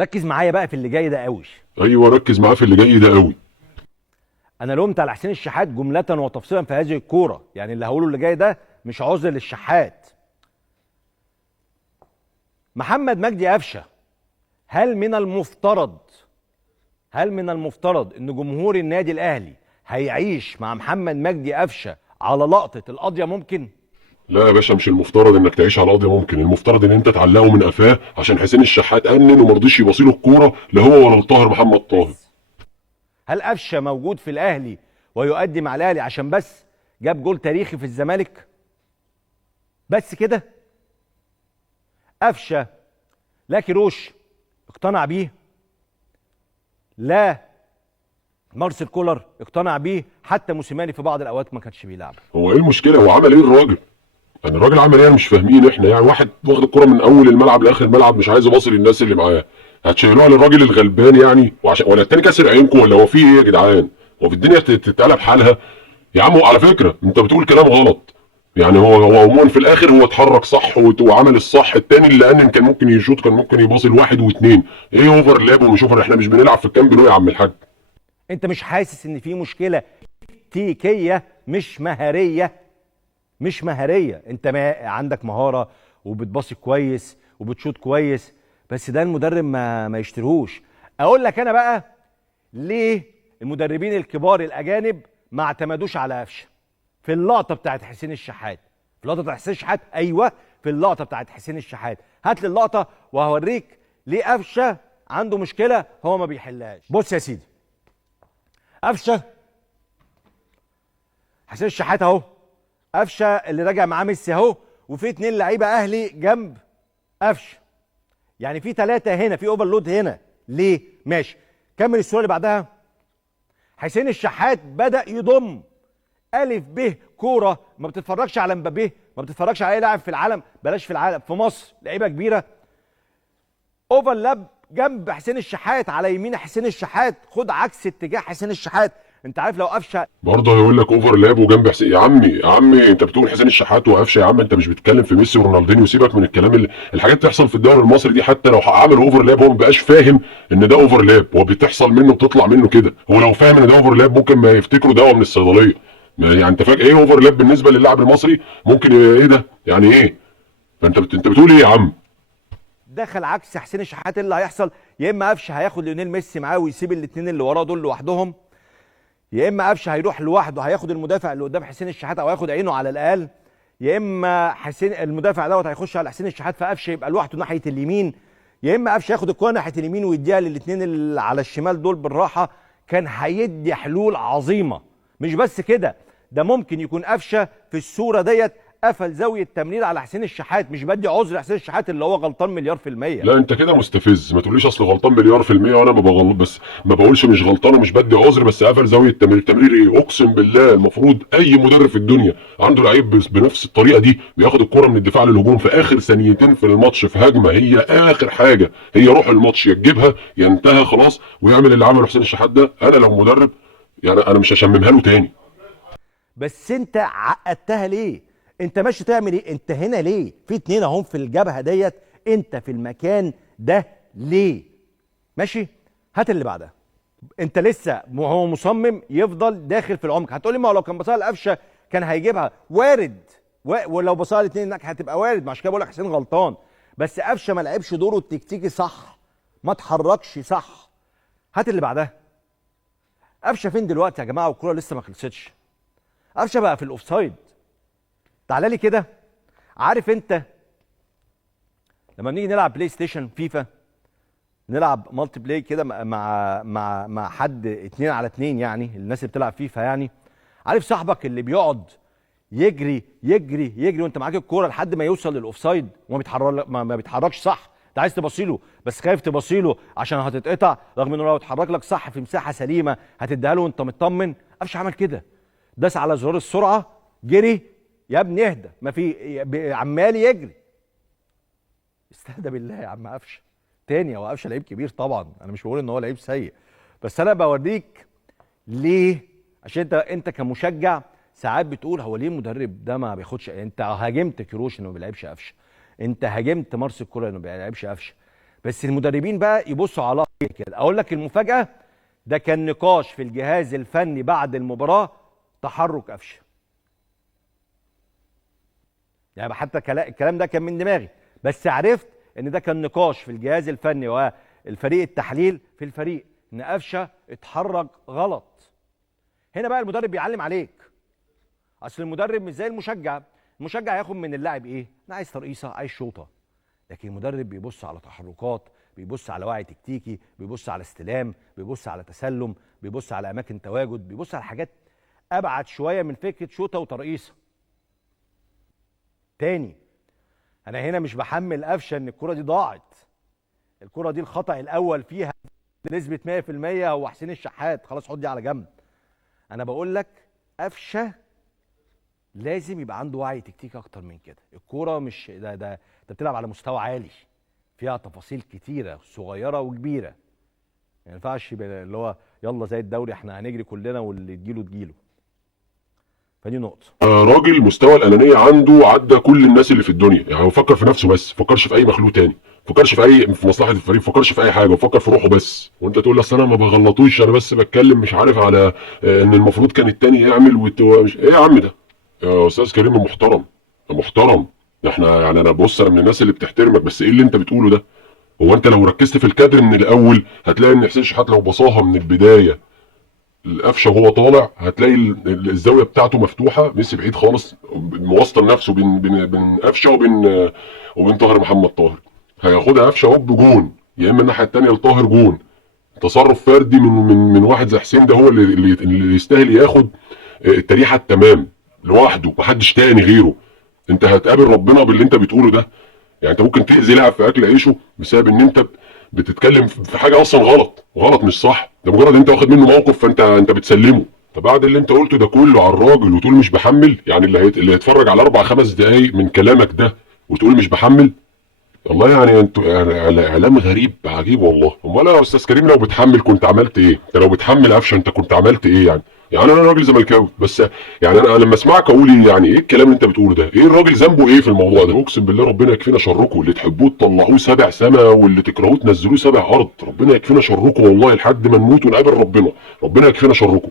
ركز معايا بقى في اللي جاي ده قوي. ايوه، ركز معاه في اللي جاي ده قوي. انا لومت على حسين الشحات جمله وتفصيلا في هذه الكوره، يعني اللي هقوله اللي جاي ده مش عذر للشحات. محمد مجدي قفشه، هل من المفترض هل من المفترض ان جمهور النادي الاهلي هيعيش مع محمد مجدي قفشه على لقطه القضيه ممكن؟ لا يا باشا، مش المفترض انك تعيش على قضيه ممكن، المفترض ان انت تعلقه من قفاه عشان حسين الشحات امن وما رضيش يبصيله الكوره، لا هو ولا الطاهر محمد طاهر. هل قفشه موجود في الاهلي ويؤدي مع الاهلي عشان بس جاب جول تاريخي في الزمالك؟ بس كده؟ قفشه لا كيروش اقتنع بيه، لا مارسيل كولر اقتنع بيه، حتى موسيماني في بعض الاوقات ما كانش بيلعبه. هو ايه المشكله؟ هو عمل ايه الراجل؟ يعني الراجل عمل ايه؟ مش فاهمين احنا، يعني واحد واخد الكوره من اول الملعب لاخر الملعب مش عايز يباصي للناس اللي معاه، هتشيلوها للراجل الغلبان يعني؟ وعشان ولا التاني كاسر عينكم ولا هو في ايه يا جدعان؟ هو في الدنيا تتقلب حالها؟ يا عم على فكره انت بتقول كلام غلط. يعني هو عموما في الاخر هو اتحرك صح وعمل الصح، التاني اللي انن كان ممكن يشوط، كان ممكن يباصي لواحد واثنين. ايه اوفر لاب ومش اوفر؟ احنا مش بنلعب في الكامب نو يا عم الحاج. انت مش حاسس ان في مشكله تكتيكيه مش مهاريه؟ مش مهاريه، انت ما عندك مهاره وبتباصي كويس وبتشوط كويس، بس ده المدرب ما يشتريهوش. اقول لك انا بقى ليه المدربين الكبار الاجانب ما اعتمدوش على قفشه في اللقطه بتاعت حسين الشحات. في اللقطه بتاعت حسين الشحات، ايوه في اللقطه بتاعت حسين الشحات. هات لي اللقطه وهوريك ليه قفشه عنده مشكله هو ما بيحلهاش. بص يا سيدي، قفشه، حسين الشحات اهو، قفشه اللي راجع معاه ميسي اهو، وفي اتنين لعيبه اهلي جنب قفشه، يعني في ثلاثه هنا، في اوفرلود هنا. ليه؟ ماشي، كمل الصوره اللي بعدها. حسين الشحات بدأ يضم ألف ب كورة، ما بتتفرجش على مبابيه، ما بتتفرجش على أي لاعب في العالم، بلاش في العالم، في مصر لعيبة كبيرة. اوفرلاب جنب حسين الشحات على يمين حسين الشحات، خد عكس اتجاه حسين الشحات. انت عارف لو قفشه برضه هيقول لك اوفر لاب وجنب حسين. يا عمي يا عمي، انت بتقول حسين الشحات وقفشه، يا عم انت مش بتتكلم في ميسي ورونالدينيو، سيبك من الكلام اللي الحاجات تحصل في الدوري المصري دي. حتى لو عمل اوفر لاب هو ما بقاش فاهم ان ده اوفر لاب، هو بتحصل منه بتطلع منه كده. هو لو فاهم ان ده اوفر لاب ممكن ما يفتكروا دواء من الصيدليه. يعني انت فاكر ايه اوفر لاب بالنسبه للاعب المصري؟ ممكن ايه ده يعني ايه؟ فانت بتقول ايه يا عم؟ دخل عكس حسين الشحات، إيه اللي هيحصل؟ يا اما قفشه هياخد ليونيل ميسي معاه ويسيب الاثنين اللي وراه دول لوحدهم، يا اما قفشه هيروح لوحده هياخد المدافع اللي قدام حسين الشحات او هياخد عينه على الاقل، يا اما حسين المدافع دوت هيخش على حسين الشحات فقفشه يبقى لوحده ناحيه اليمين، يا اما قفشه ياخد الكوره ناحيه اليمين ويديها للاثنين اللي على الشمال دول بالراحه. كان هيدي حلول عظيمه. مش بس كده، ده ممكن يكون قفشه في الصوره ديت قفل زاويه تمرير على حسين الشحات. مش بدي عذر حسين الشحات اللي هو غلطان مليار في الميه. لا انت كده مستفز، ما تقوليش اصل غلطان مليار في المية وانا ما بغلط، بس ما بقولش مش غلطان ومش بدي عذر، بس قفل زاوية التمرير. التمرير ايه؟ اقسم بالله المفروض اي مدرب في الدنيا عنده لعيب بنفس الطريقة دي بياخد الكرة من الدفاع للهجوم في اخر ثانيتين في الماتش في هجمة، هي اخر حاجة، هي روح الماتش، يا تجيبها يا انتهى خلاص، ويعمل اللي عمله حسين الشحات ده. انا لو مدرب يعني انا مش هشممها له تاني. بس انت عقدتها ليه؟ انت ماشي تعمل ايه؟ انت هنا ليه؟ في اتنين اهم في الجبهه ديت، انت في المكان ده ليه؟ ماشي؟ هات اللي بعدها. انت لسه هو مصمم يفضل داخل في العمق. هتقولي ما هو لو كان بصها لقفشه كان هيجيبها، وارد. ولو بصها الاثنين هناك هتبقى وارد، ما عشان كده بقول لك حسين غلطان. بس قفشه ما لعبش دوره التكتيكي صح، ما اتحركش صح. هات اللي بعدها. قفشه فين دلوقتي يا جماعه والكوره لسه ما خلصتش؟ قفشه بقى في الاوفسايد. تعالى لي كده. عارف انت لما بنيجي نلعب بلاي ستيشن فيفا، نلعب مالتي بلاي كده مع حد اتنين على اتنين، يعني الناس اللي بتلعب فيفا يعني، عارف صاحبك اللي بيقعد يجري يجري يجري وانت معاك الكوره لحد ما يوصل للاوفسايد وما بيتحرك، ما بيتحركش صح. انت عايز تبصيله بس خايف تبصيله عشان هتتقطع، رغم انه لو اتحرك لك صح في مساحه سليمه هتديها له وانت مطمن. قفش عمل كده، داس على زرار السرعه، جري. يا ابني اهدى، ما في عمال يجري. استهدى بالله يا عم قفشه. تاني، هو قفشه لعيب كبير طبعا، انا مش بقول ان هو لعيب سيء، بس انا بوريك ليه. عشان انت كمشجع ساعات بتقول هو ليه المدرب ده ما بياخدش. انت هاجمت كيروش انه ما بيلعبش قفشه، انت هاجمت مارسيل كولر انه ما بيلعبش قفشه، بس المدربين بقى يبصوا على كده. اقول لك المفاجاه، ده كان نقاش في الجهاز الفني بعد المباراه، تحرك قفشه. يعني حتى الكلام ده كان من دماغي، بس عرفت ان ده كان نقاش في الجهاز الفني والفريق التحليل في الفريق، ان قفشه اتحرك غلط. هنا بقى المدرب بيعلم عليك. اصل المدرب مش زي المشجع. المشجع هياخد من اللاعب ايه؟ انا عايز ترقيصه، عايز شوطه. لكن المدرب بيبص على تحركات، بيبص على وعي تكتيكي، بيبص على استلام، بيبص على تسلم، بيبص على اماكن تواجد، بيبص على حاجات ابعد شويه من فكره شوطه وترقيصه. تاني، انا هنا مش بحمل قفشه ان الكره دي ضاعت. الكره دي الخطا الاول فيها نسبه 100% هو حسين الشحات، خلاص حط دي على جنب. انا بقول لك قفشه لازم يبقى عنده وعي تكتيكي اكتر من كده. الكوره مش ده انت بتلعب على مستوى عالي، فيها تفاصيل كتيره صغيره وكبيره. ما ينفعش اللي هو يلا زي الدوري احنا هنجري كلنا واللي تجيله تجيله. فدي نقطه. راجل مستوى الانانيه عنده عدى كل الناس اللي في الدنيا، يعني هو فكر في نفسه بس، فكرش في اي مخلوق تاني، فكرش في مصلحه الفريق، فكرش في اي حاجه، وفكر في روحه بس. وانت تقول اصل انا ما بغلطوش، انا بس بتكلم مش عارف على ان المفروض كان التاني يعمل مش ايه يا عم ده يا استاذ كريم؟ محترم محترم. احنا يعني انا بص، انا من الناس اللي بتحترمك، بس ايه اللي انت بتقوله ده؟ هو انت لو ركزت في الكادر من الاول هتلاقي ان حسين شحات لو بصاها من البدايه القفشه وهو طالع، هتلاقي الزاويه بتاعته مفتوحه، ميسي بعيد خالص، موصل نفسه بين قفشه وبين طاهر محمد طاهر، هياخدها قفشه هوب جون، يا اما الناحيه الثانيه لطاهر جون. تصرف فردي من واحد زي حسين، ده هو اللي يستاهل ياخد التريحه التمام لوحده، محدش تاني غيره. انت هتقابل ربنا باللي انت بتقوله ده. يعني انت ممكن تاذي لاعب في اكل عيشه بسبب ان انت بتتكلم في حاجه اصلا غلط مش صح، ده مجرد انت واخد منه موقف فانت بتسلمه. فبعد اللي انت قلته ده كله على الراجل وتقول مش بحمل؟ يعني اللي هيتفرج على 4-5 دقايق من كلامك ده وتقول مش بحمل؟ والله يعني انتوا يعني اعلام غريب عجيب والله. امال يا استاذ كريم لو بتحمل كنت عملت ايه؟ انت لو بتحمل قفشه انت كنت عملت ايه يعني؟ يعني انا راجل زملكاوي، بس يعني انا لما اسمعك اقول يعني ايه الكلام اللي انت بتقوله ده؟ ايه الراجل ذنبه ايه في الموضوع ده؟ اقسم بالله ربنا يكفينا شركم، اللي تحبوه تطلعوه 7 سما واللي تكرهوه تنزلوه 7 ارض. ربنا يكفينا شركم والله لحد ما نموت ونقابل ربنا. ربنا يكفينا شركم.